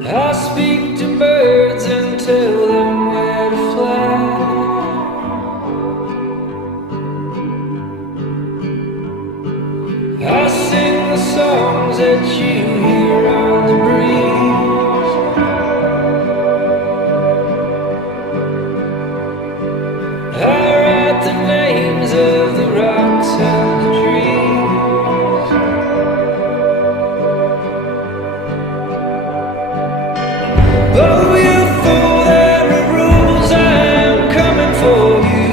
I speak to birds and tell them where to fly. I sing the songs that you hear on the breeze. I write the names of the rocks and the trees. Oh, you fool, there are rules, I'm coming for you.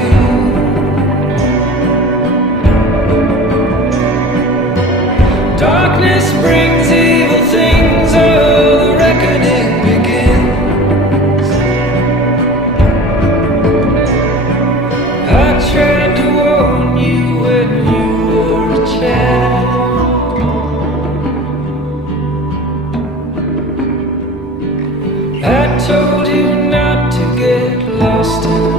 Darkness brings evil things, oh, the reckoning begins. I tried to warn you when you were a child. I told you not to get lost in